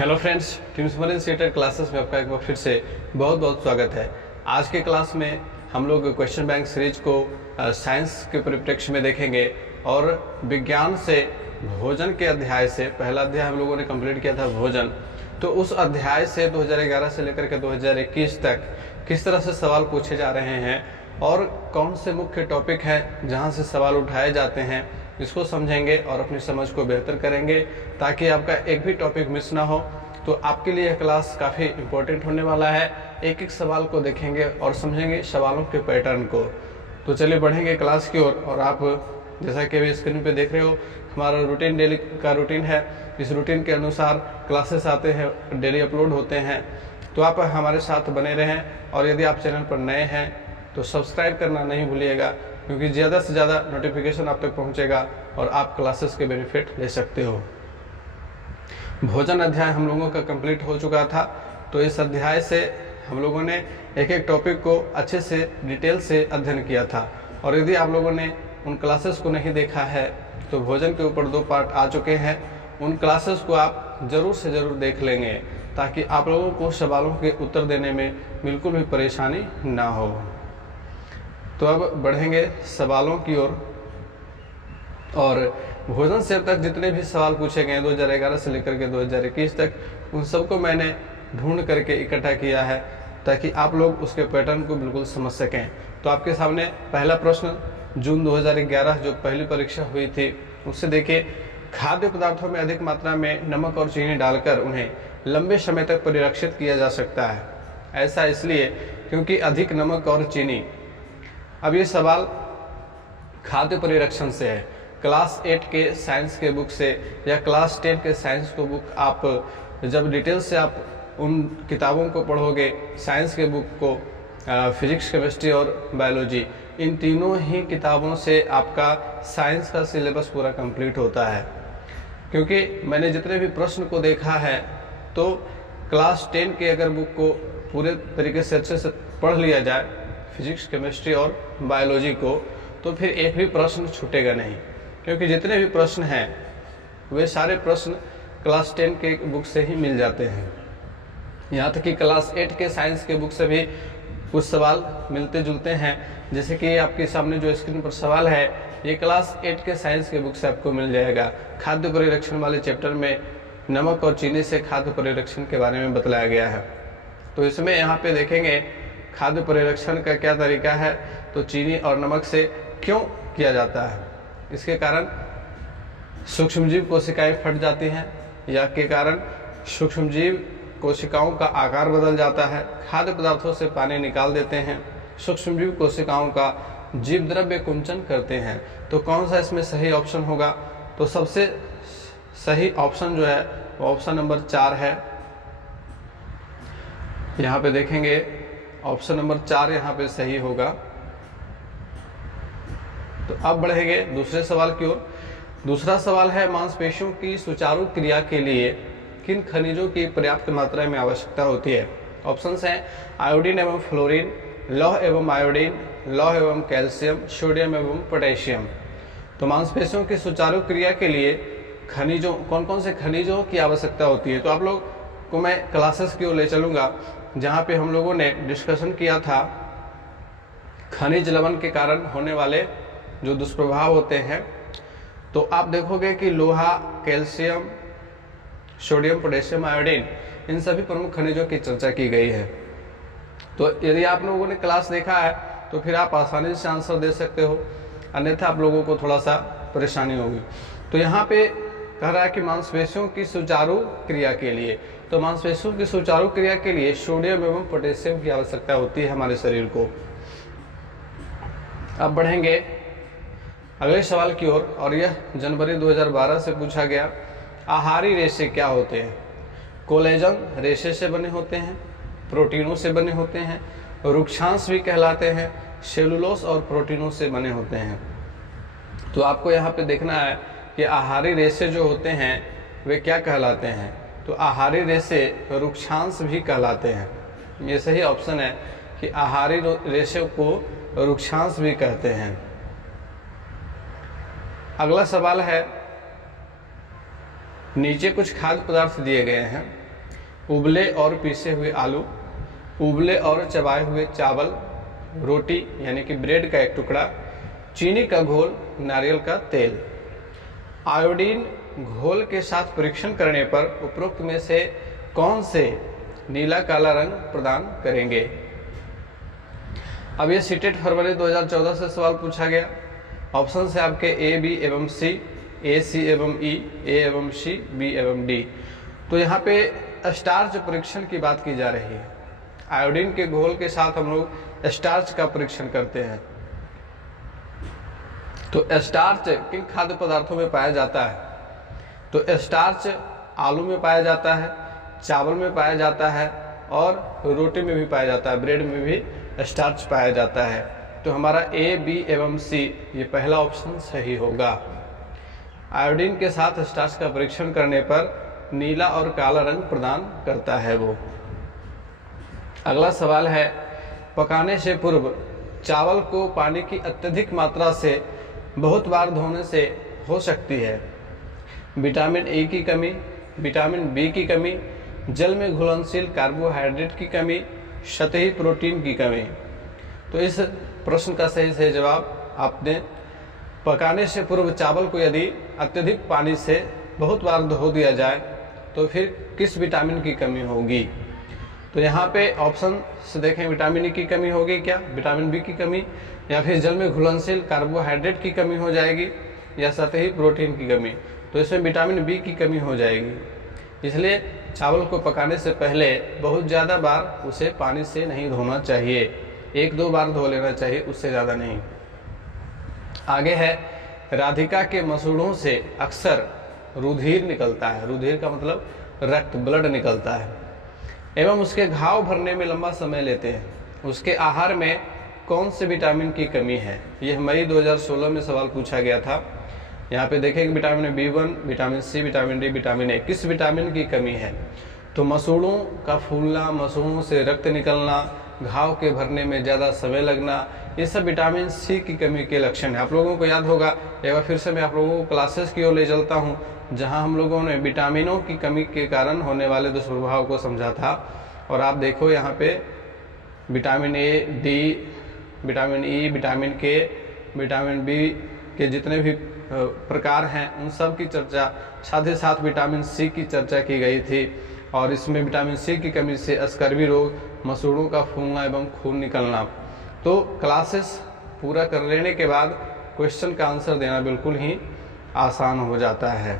Hello friends, teams institute classes में आपका एक बार फिर से बहुत बहुत स्वागत है। आज के क्लास में हम लोग क्वेश्चन बैंक सीरीज को साइंस के परिप्रेक्ष्य में देखेंगे और विज्ञान से भोजन के अध्याय से पहला अध्याय हम लोगों ने कंप्लीट किया था भोजन। तो उस अध्याय से 2011 से लेकर के 2021 तक किस तरह से सवाल पूछे जा रहे हैं और कौन से मुख्य टॉपिक है जहाँ से सवाल उठाए जाते हैं, इसको समझेंगे और अपनी समझ को बेहतर करेंगे ताकि आपका एक भी टॉपिक मिस ना हो। तो आपके लिए यह क्लास काफ़ी इम्पोर्टेंट होने वाला है। एक एक सवाल को देखेंगे और समझेंगे सवालों के पैटर्न को। तो चलिए बढ़ेंगे क्लास की ओर। और आप जैसा कि अभी स्क्रीन पे देख रहे हो, हमारा रूटीन डेली का रूटीन है। इस रूटीन के अनुसार क्लासेस आते हैं, डेली अपलोड होते हैं। तो आप हमारे साथ बने रहें और यदि आप चैनल पर नए हैं तो सब्सक्राइब करना नहीं भूलिएगा, क्योंकि ज़्यादा से ज़्यादा नोटिफिकेशन आप तक पहुंचेगा और आप क्लासेस के बेनिफिट ले सकते हो। भोजन अध्याय हम लोगों का कंप्लीट हो चुका था। तो इस अध्याय से हम लोगों ने एक एक टॉपिक को अच्छे से डिटेल से अध्ययन किया था। और यदि आप लोगों ने उन क्लासेस को नहीं देखा है तो भोजन के ऊपर 2 पार्ट आ चुके हैं। उन क्लासेस को आप ज़रूर से ज़रूर देख लेंगे ताकि आप लोगों को सवालों के उत्तर देने में बिल्कुल भी परेशानी ना हो। तो अब बढ़ेंगे सवालों की ओर। और भोजन से अब तक जितने भी सवाल पूछे गए 2011 से लेकर के 2021 तक, उन सबको मैंने ढूंढ करके इकट्ठा किया है ताकि आप लोग उसके पैटर्न को बिल्कुल समझ सकें। तो आपके सामने पहला प्रश्न जून 2011 जो पहली परीक्षा हुई थी उससे देखिए, खाद्य पदार्थों में अधिक मात्रा में नमक और चीनी डालकर उन्हें लंबे समय तक परिरक्षित किया जा सकता है। ऐसा इसलिए क्योंकि अधिक नमक और चीनी। अब ये सवाल खाद्य परिरक्षण से है। क्लास 8 के साइंस के बुक से या क्लास 10 के साइंस को बुक आप जब डिटेल से आप उन किताबों को पढ़ोगे, साइंस के बुक को, फिजिक्स, केमिस्ट्री और बायोलॉजी, इन तीनों ही किताबों से आपका साइंस का सिलेबस पूरा कंप्लीट होता है। क्योंकि मैंने जितने भी प्रश्न को देखा है तो क्लास 10 के अगर बुक को पूरे तरीके से अच्छे से पढ़ लिया जाए, फिजिक्स, केमिस्ट्री और बायोलॉजी को, तो फिर एक भी प्रश्न छूटेगा नहीं। क्योंकि जितने भी प्रश्न हैं वे सारे प्रश्न क्लास 10 के बुक से ही मिल जाते हैं। यहाँ तक कि क्लास 8 के साइंस के बुक से भी कुछ सवाल मिलते जुलते हैं। जैसे कि आपके सामने जो स्क्रीन पर सवाल है, ये क्लास 8 के साइंस के बुक से आपको मिल जाएगा। खाद्य परिरक्षण वाले चैप्टर में नमक और चीनी से खाद्य परिरक्षण के बारे में बतलाया गया है। तो इसमें यहाँ पे देखेंगे खाद्य परिरक्षण का क्या तरीका है। तो चीनी और नमक से क्यों किया जाता है, इसके कारण सूक्ष्मजीव कोशिकाएं फट जाती हैं या के कारण सूक्ष्मजीव कोशिकाओं का आकार बदल जाता है। खाद्य पदार्थों से पानी निकाल देते हैं। सूक्ष्मजीव कोशिकाओं का जीव द्रव्य कुंचन करते हैं। तो कौन सा इसमें सही ऑप्शन होगा? तो सबसे सही ऑप्शन जो है वो ऑप्शन नंबर 4 है। यहाँ पे देखेंगे ऑप्शन नंबर 4 यहाँ पे सही होगा। तो अब बढ़ेंगे दूसरे सवाल की ओर। दूसरा सवाल है, मांसपेशियों की सुचारू क्रिया के लिए किन खनिजों की पर्याप्त मात्रा में आवश्यकता होती है? ऑप्शंस हैं आयोडीन एवं फ्लोरीन, लौह एवं आयोडीन, लौह एवं कैल्शियम, सोडियम एवं पोटेशियम। तो मांसपेशियों की सुचारू क्रिया के लिए खनिजों, कौन कौन से खनिजों की आवश्यकता होती है? तो आप लोग को मैं क्लासेस की ओर ले चलूँगा जहाँ पे हम लोगों ने डिस्कशन किया था खनिज लवण के कारण होने वाले जो दुष्प्रभाव होते हैं। तो आप देखोगे कि लोहा, कैल्शियम, सोडियम, पोटेशियम, आयोडीन, इन सभी प्रमुख खनिजों की चर्चा की गई है। तो यदि आप लोगों ने क्लास देखा है तो फिर आप आसानी से आंसर दे सकते हो, अन्यथा आप लोगों को थोड़ा सा परेशानी होगी। तो यहाँ पे कह रहा है कि मांसपेशियों की सुचारू क्रिया के लिए, तो मांसपेशियों की सुचारू क्रिया के लिए सोडियम एवं पोटेशियम की आवश्यकता होती है हमारे शरीर को। अब बढ़ेंगे अगले सवाल की ओर। और यह जनवरी 2012 से पूछा गया, आहारी रेशे क्या होते हैं? कोलेजन रेशे से बने होते हैं, प्रोटीनों से बने होते हैं, रुक्षांश भी कहलाते हैं, सेलुलोस और प्रोटीनों से बने होते हैं। तो आपको यहाँ पे देखना है कि आहारी रेशे जो होते हैं वे क्या कहलाते हैं? तो आहारी रेशे रुक्षांश भी कहलाते हैं। ये सही ऑप्शन है कि आहारी रेशे को रुक्षांश भी कहते हैं। अगला सवाल है, नीचे कुछ खाद्य पदार्थ दिए गए हैं, उबले और पीसे हुए आलू, उबले और चबाए हुए चावल, रोटी यानी कि ब्रेड का एक टुकड़ा, चीनी का घोल, नारियल का तेल। आयोडीन घोल के साथ परीक्षण करने पर उपरोक्त में से कौन से नीला काला रंग प्रदान करेंगे? अब ये सीटेट फरवरी 2014 से सवाल पूछा गया। ऑप्शन है आपके ए, बी एवं सी, ए, सी एवं ई, ए एवं सी, बी एवं डी। तो यहाँ पे स्टार्च परीक्षण की बात की जा रही है। आयोडीन के घोल के साथ हम लोग स्टार्च का परीक्षण करते हैं। तो स्टार्च किन खाद्य पदार्थों में पाया जाता है? तो स्टार्च आलू में पाया जाता है, चावल में पाया जाता है और रोटी में भी पाया जाता है, ब्रेड में भी स्टार्च पाया जाता है। तो हमारा ए, बी एवं सी ये पहला ऑप्शन सही होगा। आयोडीन के साथ स्टार्च का परीक्षण करने पर नीला और काला रंग प्रदान करता है वो। अगला सवाल है, पकाने से पूर्व चावल को पानी की अत्यधिक मात्रा से बहुत बार धोने से हो सकती है विटामिन ए की कमी, विटामिन बी की कमी, जल में घुलनशील कार्बोहाइड्रेट की कमी, सतही प्रोटीन की कमी। तो इस प्रश्न का सही जवाब आपने पकाने से पूर्व चावल को यदि अत्यधिक पानी से बहुत बार धो दिया जाए तो फिर किस विटामिन की कमी होगी? तो यहाँ पे ऑप्शन से देखें, विटामिन ई की कमी होगी क्या, विटामिन बी की कमी, या फिर जल में घुलनशील कार्बोहाइड्रेट की कमी हो जाएगी, या सतही प्रोटीन की कमी। तो इसमें विटामिन बी की कमी हो जाएगी। इसलिए चावल को पकाने से पहले बहुत ज़्यादा बार उसे पानी से नहीं धोना चाहिए, 1-2 बार धो लेना चाहिए, उससे ज़्यादा नहीं। आगे है, राधिका के मसूड़ों से अक्सर रुधिर निकलता है। रुधिर का मतलब रक्त, ब्लड निकलता है, एवं उसके घाव भरने में लंबा समय लेते हैं। उसके आहार में कौन से विटामिन की कमी है? यह मई 2016 में सवाल पूछा गया था। यहाँ पे देखें कि vitamin B1, vitamin C, vitamin D, vitamin A, किस विटामिन की कमी है? तो मसूड़ों का फूलना, मसूड़ों से रक्त निकलना, घाव के भरने में ज़्यादा समय लगना, ये सब विटामिन सी की कमी के लक्षण है। आप लोगों को याद होगा, एक बार फिर से मैं आप लोगों को क्लासेस की ओर ले चलता हूँ जहाँ हम लोगों ने विटामिनों की कमी के कारण होने वाले दुष्प्रभाव को समझा था। और आप देखो यहाँ पे vitamin A, D, vitamin E, vitamin के, विटामिन बी के जितने भी प्रकार हैं उन सब की चर्चा, साथ ही साथ विटामिन सी की चर्चा की गई थी। और इसमें विटामिन सी की कमी से स्कर्वी रोग, मसूड़ों का फूलना एवं खून निकलना। तो क्लासेस पूरा कर लेने के बाद क्वेश्चन का आंसर देना बिल्कुल ही आसान हो जाता है।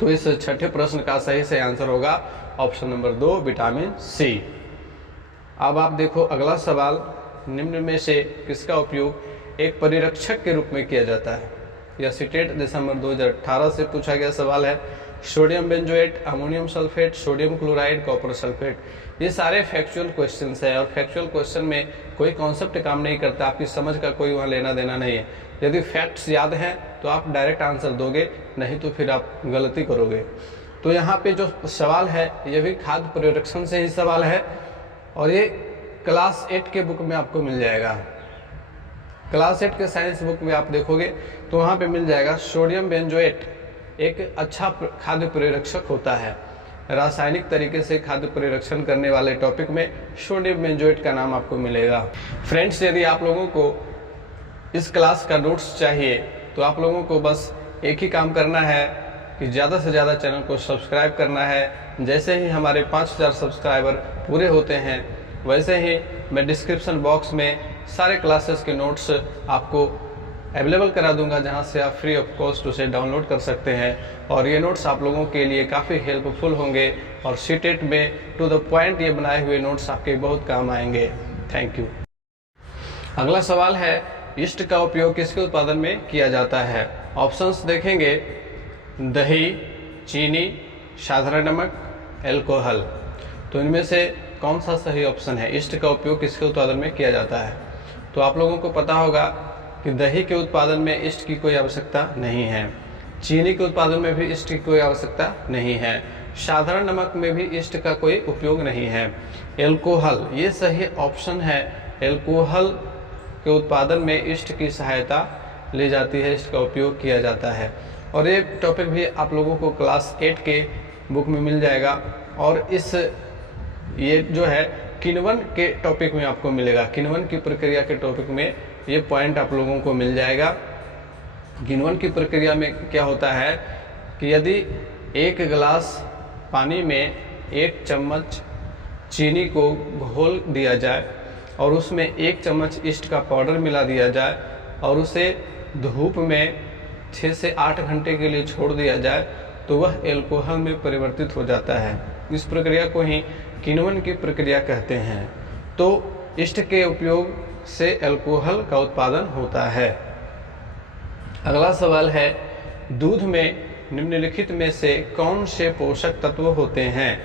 तो इस छठे प्रश्न का सही से आंसर होगा ऑप्शन नंबर 2, विटामिन सी। अब आप देखो अगला सवाल, निम्न में से किसका उपयोग एक परिरक्षक के रूप में किया जाता है? यह सीटेट दिसंबर 2018 से पूछा गया सवाल है। Sodium benzoate, ammonium sulphate, sodium chloride, copper sulphate. ये सारे फैक्चुअल क्वेश्चंस हैं और फैक्चुअल क्वेश्चन में कोई कॉन्सेप्ट काम नहीं करता, आपकी समझ का कोई वहाँ लेना देना नहीं है। यदि फैक्ट्स याद हैं तो आप डायरेक्ट आंसर दोगे, नहीं तो फिर आप गलती करोगे। तो यहाँ पे जो सवाल है ये भी खाद्य परिरक्षण से ही सवाल है और ये क्लास 8 के बुक में आपको मिल जाएगा। क्लास 8 के साइंस बुक में आप देखोगे तो वहाँ पे मिल जाएगा सोडियम बेंजोएट एक अच्छा खाद्य परिरक्षक होता है। रासायनिक तरीके से खाद्य परिरक्षण करने वाले टॉपिक में सोडियम बेंजोएट का नाम आपको मिलेगा। फ्रेंड्स, यदि आप लोगों को इस क्लास का नोट्स चाहिए तो आप लोगों को बस एक ही काम करना है कि ज़्यादा से ज़्यादा चैनल को सब्सक्राइब करना है। जैसे ही हमारे 5000 सब्सक्राइबर पूरे होते हैं वैसे ही मैं डिस्क्रिप्शन बॉक्स में सारे क्लासेस के नोट्स आपको अवेलेबल करा दूंगा, जहां से आप फ्री ऑफ कॉस्ट उसे डाउनलोड कर सकते हैं। और ये नोट्स आप लोगों के लिए काफ़ी हेल्पफुल होंगे और सीटेट में टू द पॉइंट ये बनाए हुए नोट्स आपके बहुत काम आएंगे। Thank you. अगला सवाल है, ईस्ट का उपयोग किसके उत्पादन में किया जाता है? ऑप्शंस देखेंगे, दही, चीनी, साधारण नमक, एल्कोहल। तो इनमें से कौन सा सही ऑप्शन है? ईस्ट का उपयोग किसके उत्पादन में किया जाता है? तो आप लोगों को पता होगा कि दही के उत्पादन में ईस्ट की कोई आवश्यकता नहीं है, चीनी के उत्पादन में भी ईस्ट की कोई आवश्यकता नहीं है, साधारण नमक में भी ईस्ट का कोई उपयोग नहीं है। एल्कोहल ये सही ऑप्शन है। एल्कोहल के उत्पादन में ईस्ट की सहायता ली जाती है, ईस्ट का उपयोग किया जाता है। और ये टॉपिक भी आप लोगों को क्लास 8 के बुक में मिल जाएगा। और ये जो है किण्वन के टॉपिक में आपको मिलेगा, किण्वन की प्रक्रिया के टॉपिक में ये पॉइंट आप लोगों को मिल जाएगा। किण्वन की प्रक्रिया में क्या होता है कि यदि 1 गिलास पानी में 1 चम्मच चीनी को घोल दिया जाए और उसमें 1 चम्मच ईस्ट का पाउडर मिला दिया जाए और उसे धूप में 6 से 8 घंटे के लिए छोड़ दिया जाए तो वह एल्कोहल में परिवर्तित हो जाता है। इस प्रक्रिया को ही किण्वन की प्रक्रिया कहते हैं। तो ईस्ट के उपयोग से एल्कोहल का उत्पादन होता है। अगला सवाल है, दूध में निम्नलिखित में से कौन से पोषक तत्व होते हैं?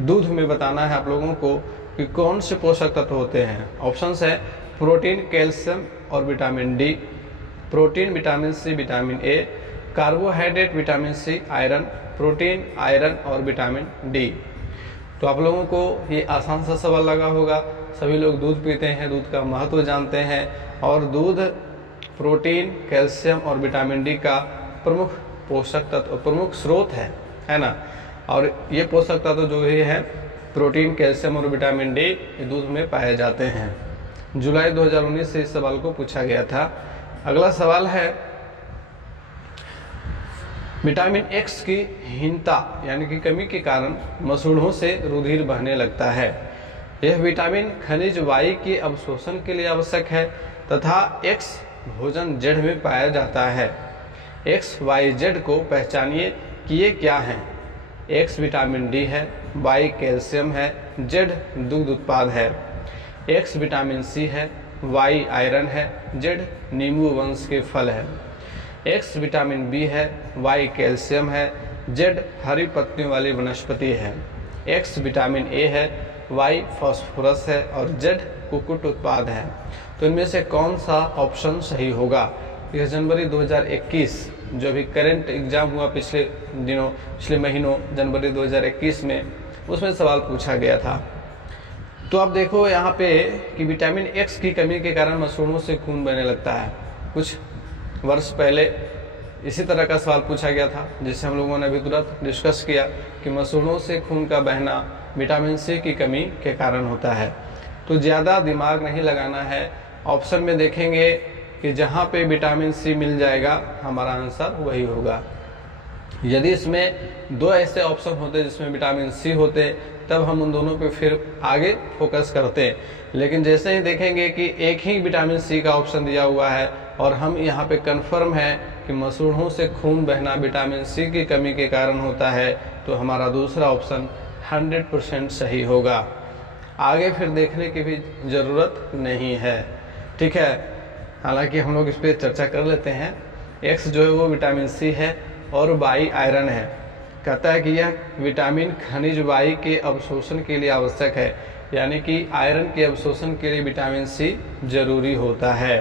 दूध में बताना है आप लोगों को कि कौन से पोषक तत्व होते हैं। ऑप्शंस है प्रोटीन, कैल्शियम और vitamin D. Protein, vitamin C, vitamin A. Carbohydrate, vitamin C, iron. Protein, iron और विटामिन डी। तो आप लोगों को ये आसान सा सवाल लगा होगा। सभी लोग दूध पीते हैं, दूध का महत्व जानते हैं और दूध प्रोटीन, कैल्शियम और विटामिन डी का प्रमुख पोषक तत्व, प्रमुख स्रोत है ना। और ये पोषक तत्व जो भी है प्रोटीन, कैल्शियम और विटामिन डी ये दूध में पाए जाते हैं। जुलाई 2019 से इस सवाल को पूछा गया था। अगला सवाल है, विटामिन एक्स की हीनता यानी कि कमी के कारण मसूड़ों से रुधिर बहने लगता है। यह विटामिन खनिज वाई के अवशोषण के लिए आवश्यक है तथा एक्स भोजन जेड में पाया जाता है। एक्स, वाई, जेड को पहचानिए कि ये क्या हैं। एक्स विटामिन डी है, वाई कैल्शियम है, जेड दुग्ध उत्पाद है। एक्स विटामिन सी है, वाई आयरन है, जेड नींबू वंश के फल है। एक्स विटामिन बी है, वाई कैल्शियम है, जेड हरी पत्तियों वाली वनस्पति है। एक्स विटामिन ए है, वाई फास्फोरस है और जेड कुक्कुट उत्पाद है। तो इनमें से कौन सा ऑप्शन सही होगा? यह जनवरी 2021 जो भी करंट एग्जाम हुआ पिछले दिनों, पिछले महीनों जनवरी 2021 में, उसमें सवाल पूछा गया था। तो अब देखो यहाँ पे कि विटामिन एक्स की कमी के कारण मसूड़ों से खून बहने लगता है। कुछ वर्ष पहले इसी तरह का सवाल पूछा गया था जिसे हम लोगों ने अभी तुरंत डिस्कस किया कि मसूड़ों से खून का बहना विटामिन सी की कमी के कारण होता है। तो ज़्यादा दिमाग नहीं लगाना है, ऑप्शन में देखेंगे कि जहाँ पे विटामिन सी मिल जाएगा हमारा आंसर वही होगा। यदि इसमें 2 ऐसे ऑप्शन होते जिसमें विटामिन सी होते तब हम उन दोनों पे फिर आगे फोकस करते, लेकिन जैसे ही देखेंगे कि एक ही विटामिन सी का ऑप्शन दिया हुआ है और हम यहाँ पे कंफर्म है कि मसूड़ों से खून बहना विटामिन सी की कमी के कारण होता है, तो हमारा दूसरा ऑप्शन 100% सही होगा। आगे फिर देखने की भी ज़रूरत नहीं है, ठीक है। हालांकि हम लोग इस पर चर्चा कर लेते हैं। एक्स जो है वो विटामिन सी है और वाई आयरन है। कहता है कि यह विटामिन खनिज वाई के अवशोषण के लिए आवश्यक है, यानी कि आयरन के अवशोषण के लिए विटामिन सी जरूरी होता है।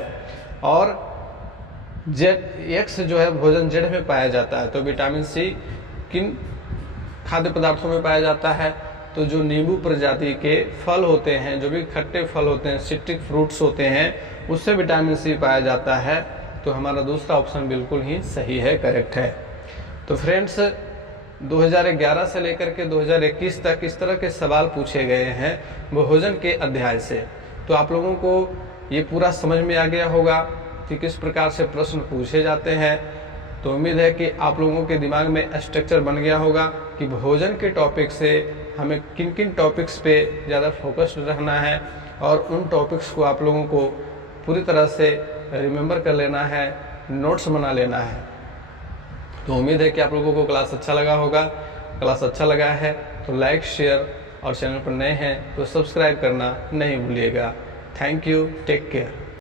और जेड, एक्स जो है भोजन जेड में पाया जाता है। तो विटामिन सी किन खाद्य पदार्थों में पाया जाता है? तो जो नींबू प्रजाति के फल होते हैं, जो भी खट्टे फल होते हैं, सिट्रिक फ्रूट्स होते हैं, उससे विटामिन सी पाया जाता है। तो हमारा दूसरा ऑप्शन बिल्कुल ही सही है, करेक्ट है। तो फ्रेंड्स 2011 से लेकर के 2021 तक इस तरह के सवाल पूछे गए हैं भोजन के अध्याय से। तो आप लोगों को ये पूरा समझ में आ गया होगा कि किस प्रकार से प्रश्न पूछे जाते हैं। तो उम्मीद है कि आप लोगों के दिमाग में स्ट्रक्चर बन गया होगा कि भोजन के टॉपिक से हमें किन किन टॉपिक्स पे ज़्यादा फोकस्ड रहना है और उन टॉपिक्स को आप लोगों को पूरी तरह से रिमेंबर कर लेना है, नोट्स बना लेना है। तो उम्मीद है कि आप लोगों को क्लास अच्छा लगा होगा। क्लास अच्छा लगा है तो लाइक, शेयर और चैनल पर नए हैं तो सब्सक्राइब करना नहीं भूलिएगा। Thank you, take care.